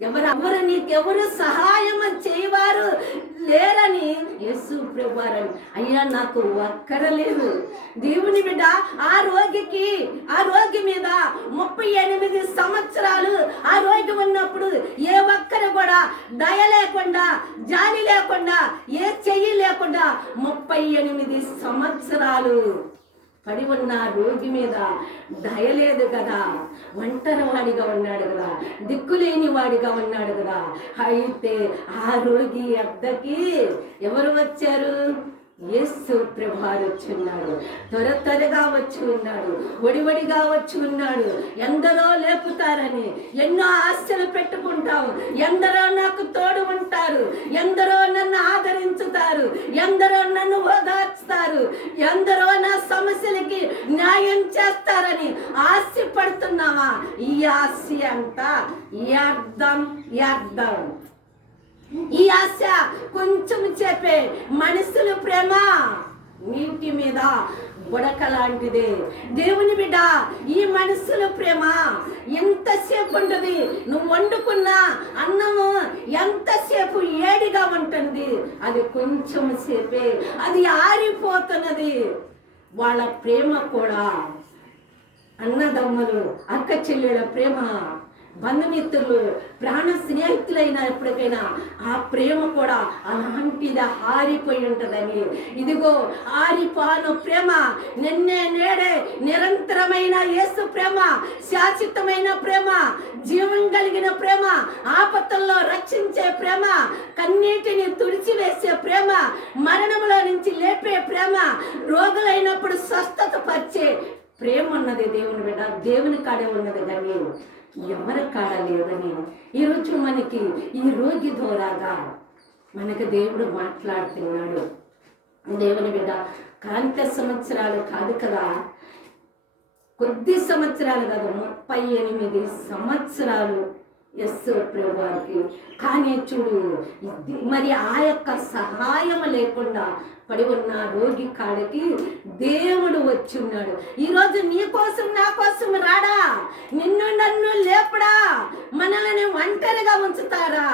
ఎవరు ఎవరు నీకెవరు సహాయం చేయవారు లేరని యేసు ప్రభువారం అయ్యా నాకు ఒక్కడ లేదు దేవుని బిడ్డ ఆ రోగికి ఆ రోగి మీద ముప్పై ఎనిమిది సంవత్సరాలు ఆ రోగి ఉన్నప్పుడు ఏ ఒక్కరు కూడా దయ లేకుండా జాలి లేకుండా ఏ చెయ్యి లేకుండా ముప్పై ఎనిమిది సంవత్సరాలు పడి ఉన్న ఆ రోగి మీద దయలేదు కదా. ఒంటరి వాడిగా ఉన్నాడు కదా. దిక్కులేని వాడిగా ఉన్నాడు కదా. అయితే ఆ రోగి అద్దకి ఎవరు వచ్చారు? యేసు ప్రభువారు వచ్చి ఉన్నాడు త్వర త్వరగా వచ్చి ఉన్నాడు. ఒడివడిగా వచ్చి ఉన్నాడు. ఎందరో లేపుతారని ఎన్నో ఆశలు పెట్టుకుంటావు ఎందరో నాకు తోడు ఉంటారు. ఎందరో నన్ను ఆదరించుతారు. ఎందరో నన్ను ఓదార్చుతారు. ఎందరో నా సమస్యలకి న్యాయం చేస్తారని ఆశపడుతున్నావా? ఈ ఆశ అంట ఈ అర్థం ఈ అర్థం. ఈ ఆశ కొంచెం చెప్పే మనసుల ప్రేమ నీటి మీద బుడక లాంటిది. దేవుని బిడ్డ ఈ మనసుల ప్రేమ ఎంతసేపు ఉంటుంది? నువ్వు వండుకున్న అన్నము ఎంతసేపు ఏడిగా ఉంటుంది? అది కొంచెం సేపే. అది ఆరిపోతున్నది. వాళ్ళ ప్రేమ కూడా అన్నదమ్ములు అక్క చెల్లెల ప్రేమ బంధుమిత్రులు ప్రాణ స్నేహితులైన ఎప్పటికైనా ఆ ప్రేమ కూడా అలాంటిది ఆరిపోయి ఉంటుందని. ఇదిగో ఆరిపాను ప్రేమ నిన్నే నేడే నిరంతరమైన యేసు ప్రేమ శాశ్వతమైన ప్రేమ జీవం కలిగిన ప్రేమ ఆపత్తుల్లో రక్షించే ప్రేమ కన్నీటిని తుడిచివేసే ప్రేమ మరణంలో నుంచి లేపే ప్రేమ రోగులైనప్పుడు స్వస్థత పరిచే ప్రేమ ఉన్నది దేవుని బిడ్డ దేవుని కాడే ఉన్నది కానీ ఎవరి కాడ లేదని ఈరోజు మనకి ఈ రోగి ద్వారాగా మనకి దేవుడు మాట్లాడుతున్నాడు. దేవుని బిడ్డ కాంత సంవత్సరాలు కాదు కదా? కొద్ది సంవత్సరాలు కదా ముప్పై ఎనిమిది సంవత్సరాలు ఎస్ ప్రభువారికి కానీ చూడు మరి ఆ యొక్క సహాయం లేకుండా పడి ఉన్న రోగి కాడికి దేవుడు వచ్చి ఉన్నాడు. ఈరోజు నీ కోసం నా కోసం రాడా? నిన్ను నన్ను లేపడా? మనల్ని ఒంటరిగా ఉంచుతారా?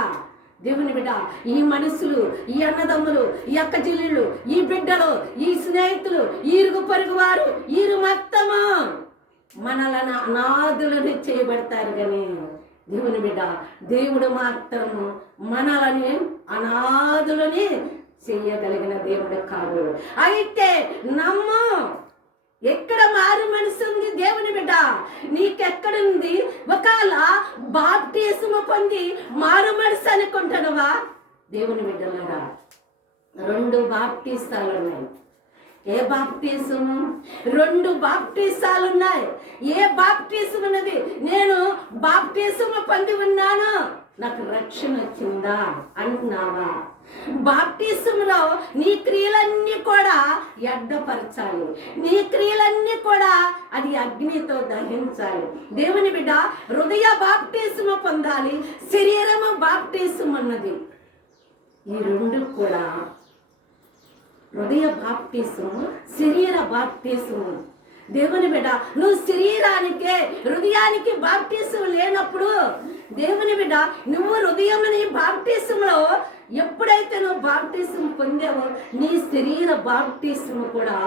దేవుని బిడ్డ ఈ మనుషులు ఈ అన్నదమ్ములు ఈ అక్క చెల్లెళ్ళు ఈ బిడ్డలు ఈ స్నేహితులు ఈరుగు పొరుగు వారు ఈరు మొత్తము మనలను అనాథులను చేయబడతారు కానీ దేవుని బిడ్డ దేవుడు మాత్రం మనలని అనాథులని చెయ్యగలిగిన దేవుడు కాదు. అయితే నమ్ము ఎక్కడ మారు మనసు ఉంది దేవుని బిడ్డ? నీకెక్కడుంది ఒకవేళ బాప్టిజము పొంది మారు మనసు అనుకుంటున్నావా? దేవుని బిడ్డలారా రెండు బాప్టిస్తాలు ఉన్నాయి. ఏ బాప్టిజము రెండు బాప్టిసాలు ఉన్నాయి ఏ బాప్టిజం ఉన్నది నేను బాప్టిజము పొంది ఉన్నాను. నాకు రక్షణ వచ్చిందా? అంటున్నావా? బాప్టిజంలో నీ క్రియలన్నీ కూడా ఎడ్డపరచాలి నీ క్రియలన్నీ కూడా అది అగ్నితో దహించాలి. దేవుని బిడ్డ హృదయ బాప్టిజము పొందాలి. శరీరము బాప్టిజం అన్నది ఈ రెండు కూడా హృదయ బాప్టిసము శరీర బాప్టిసము దేవుని బిడ్డ నువ్వు శరీరానికే హృదయానికి బాప్టిసం లేనప్పుడు దేవుని బిడ్డ నువ్వు హృదయమని బాప్టిసంలో ఎప్పుడైతే నువ్వు బాప్టిసం పొందావో నీ శరీర బాప్టిసం కూడా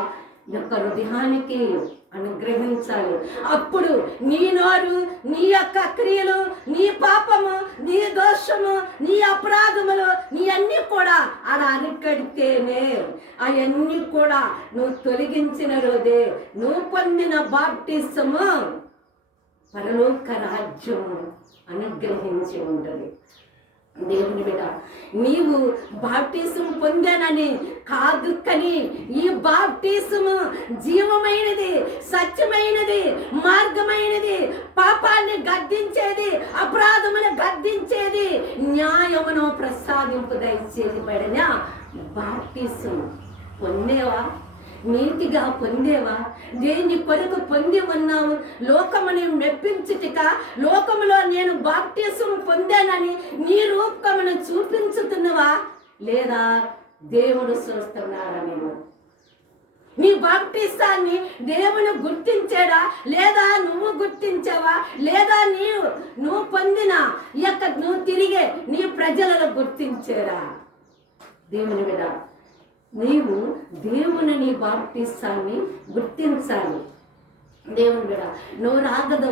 యొక్క హృదయానికి. అనుగ్రహించాలి. అప్పుడు నీ నోరు నీ యొక్క క్రియలు నీ పాపము నీ దోషము నీ అపరాధములు నీ అన్నీ కూడా అలా అరికడితేనే అవన్నీ కూడా నువ్వు తొలగించిన రోజే నువ్వు పొందిన బాప్టిసము పరలోక రాజ్యము అనుగ్రహించి ఉంటుంది. దేవుని బిడ్డ నీవు బాప్టిజం పొందానని కాదు కానీ ఈ బాప్టిజము జీవమైనది సత్యమైనది మార్గమైనది పాపాన్ని గద్దించేది అపరాధమును గద్దించేది న్యాయమును ప్రసాదింపు దయచేది పడిన బాప్టిజం పొందేవా? నీతిగా పొందేవా? దేని కొరకు పొంది ఉన్నావు? లోకముని మెప్పించుటిక లోకములో నేను బాప్టిజం పొందానని నీ రూపకమును చూపించుతున్నావా? లేదా దేవుడు చూస్తున్నాడా నేను? నీ బాప్టిస్తాన్ని దేవుని గుర్తించాడా? లేదా నువ్వు గుర్తించావా? లేదా నీవు నువ్వు పొందిన ఈ యొక్క నువ్వు తిరిగే నీ ప్రజలను గుర్తించారా దేవుని బిడ్డ నీవు దేవుని నీ బాప్టిస్తాన్ని గుర్తించాలి. దేవుని బిడ్డ నువ్వు రాగదు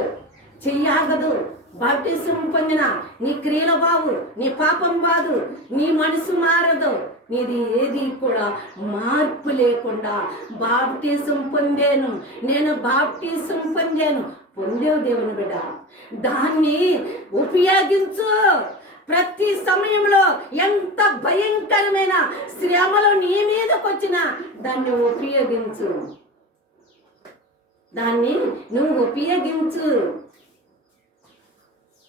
చెయ్యాగదు. బాప్టిజం పొందిన నీ క్రియల బావు నీ పాపం బాదు నీ మనసు మారదు. నీది ఏది కూడా మార్పు లేకుండా బాప్టిజం పొందాను. నేను బాప్టిజం పొందాను. పొందేవు దేవుని బిడ్డ. దాన్ని ఉపయోగించు. ప్రతి సమయంలో ఎంత భయంకరమైన శ్రమలు నీ మీదకి వచ్చినా దాన్ని ఉపయోగించు. దాన్ని నువ్వు ఉపయోగించు.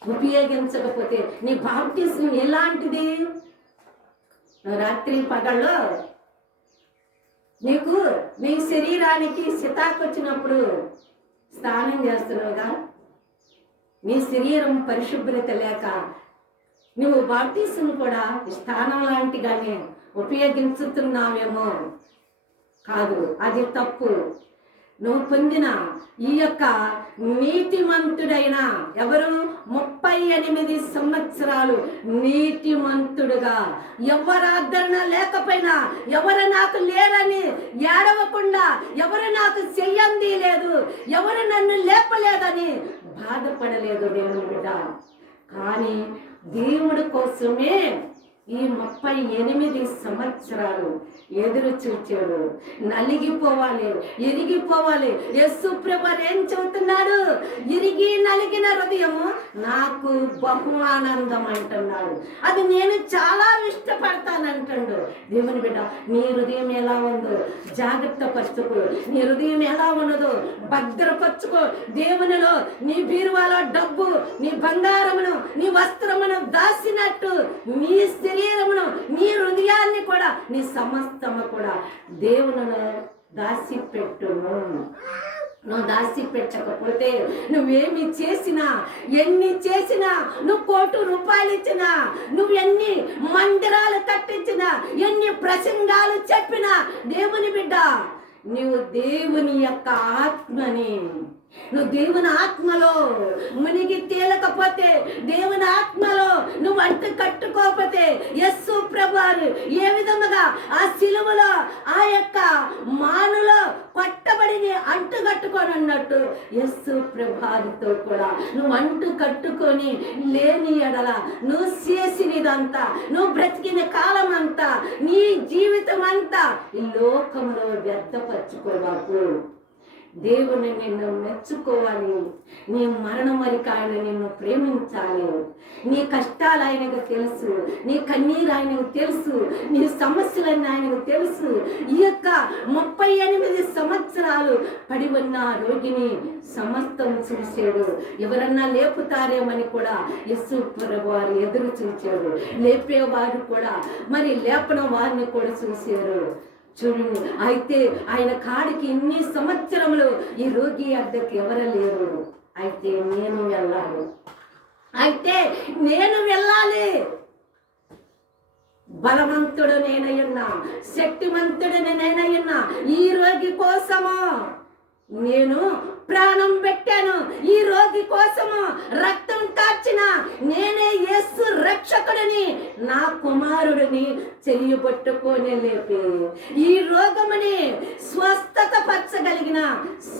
ఉపయోగించకపోతే నీ బాప్టిజం ఎలాంటిది? రాత్రి పగల్లో నీకు నీ శరీరానికి సితాకు వచ్చినప్పుడు స్నానం చేస్తున్నావుగా నీ శరీరం పరిశుభ్రత లేక నువ్వు బాప్టిజం కూడా స్థానం లాంటిగానే ఉపయోగించుతున్నావేమో. కాదు అది తప్పు. నువ్వు పొందిన ఈ యొక్క నీతిమంతుడైన ఎవరు? ముప్పై ఎనిమిది సంవత్సరాలు నీతిమంతుడుగా ఎవరాదరణ లేకపోయినా ఎవరు నాకు లేరని ఏడవకుండా ఎవరు నాకు చెయ్యంది లేదు ఎవరు నన్ను లేపలేదని బాధపడలేదు దేవుని బిడ్డ. కానీ దేవుడి కోసమే ఈ ముప్పై ఎనిమిది సంవత్సరాలు ఎదురు చూచాడు. నలిగిపోవాలి ఇరిగిపోవాలి. యస్సు ప్రభు ఏం చెబుతున్నాడు? ఇరిగి నలిగిన హృదయము నాకు బహు ఆనందం అంటున్నాడు. అది నేను చాలా ఇష్టపడతానంటాడు. దేవుని బిడ్డ నీ హృదయం ఎలా ఉందో జాగ్రత్త పరచుకో. నీ హృదయం ఎలా ఉన్నదో భద్రపరచుకో. దేవునిలో నీ బీరువాలో డబ్బు నీ బంగారమును నీ వస్త్రమును దాసినట్టు నీ శరీరమును నీ హృదయాన్ని కూడా నీ సమస్తము కూడా దేవుని దాసి పెట్టును నువ్వు దాసి పెట్టకపోతే నువ్వేమి చేసినా ఎన్ని చేసినా నువ్వు కోటి రూపాయలు ఇచ్చినా నువ్వు ఎన్ని మందిరాలు కట్టించినా ఎన్ని ప్రసంగాలు చెప్పినా దేవుని బిడ్డ నువ్వు దేవుని యొక్క ఆత్మని నువ్వు దేవుని ఆత్మలో మునిగి తేలకపోతే దేవుని ఆత్మలో నువ్వు అంటు కట్టుకోకపోతే యస్సు ప్రభువారు ఏ విధముగా ఆ సిలువలో ఆ యొక్క మానులో కొట్టబడిని అంటు కట్టుకొని అన్నట్టు యస్సు ప్రభారితో కూడా నువ్వు అంటు కట్టుకొని లేని ఎడల నువ్వు చేసినదంతా నువ్వు బ్రతికిన కాలం అంతా నీ జీవితం అంతా ఈ లోకంలో వ్యర్థపరచుకోవాకు. దేవుని నిన్ను మెచ్చుకోవాలి. నీ మరణం వరకు ఆయన నిన్ను ప్రేమించాలి. నీ కష్టాలు ఆయనకు తెలుసు నీ కన్నీరు ఆయనకు తెలుసు నీ సమస్యలన్నీ ఆయనకు తెలుసు. ఈ యొక్క ముప్పై ఎనిమిది సంవత్సరాలు పడి ఉన్న రోగిని సమస్తం చూశాడు. ఎవరన్నా లేపుతారేమని కూడా యస్సు వారు ఎదురు చూశాడు లేపేవారు కూడా మరి లేపన వారిని కూడా చూశారు. చూడు అయితే ఆయన కాడికి ఇన్ని సంవత్సరములు ఈ రోగి అద్దెకి ఎవరు లేరు. అయితే నేను వెళ్ళాలి. అయితే నేను వెళ్ళాలి. బలవంతుడు నేనయ్యున్నా శక్తివంతుడు నేనయ్యున్నా ఈ రోగి కోసము నేను ప్రాణం పెట్టాను. ఈ రోగి కోసము రక్తం కార్చిన నేనే యేసు రక్షకుడిని నా కుమారుడిని చెయ్యబట్టుకొని లేపి ఈ రోగముని స్వస్థత పరచగలిగిన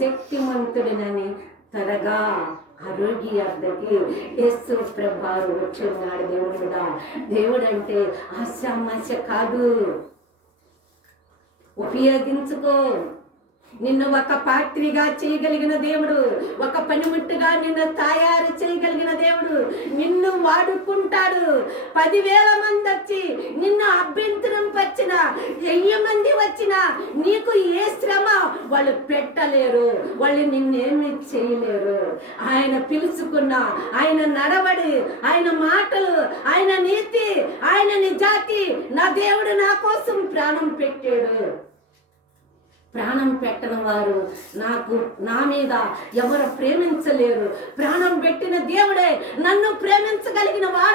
శక్తిమంతుడినని త్వరగా ఆరోగ్య అద్దకి యేసు ప్రభావం వచ్చి దేవుడుగా దేవుడు దేవుడు అంటే ఆశామాశ కాదు. ఉపయోగించుకో. నిన్ను ఒక పాత్రిగా చేయగలిగిన దేవుడు ఒక పనిముట్టుగా నిన్ను తయారు చేయగలిగిన దేవుడు నిన్ను వాడుకుంటాడు. పదివేల మంది వచ్చి నిన్ను అభ్యంతరం వచ్చిన వెయ్యి మంది వచ్చిన నీకు ఏ శ్రమ? వాళ్ళు పెట్టలేరు. వాళ్ళు నిన్నేమి చేయలేరు. ఆయన పిలుచుకున్న ఆయన నడవడి ఆయన మాటలు ఆయన నీతి ఆయన నిజాతి నా దేవుడు నా కోసం ప్రాణం పెట్టాడు. ప్రాణం పెట్టని వారు నాకు నా మీద ఎవరు ప్రేమించలేరు. ప్రాణం పెట్టిన దేవుడే నన్ను ప్రేమించగలిగిన వారు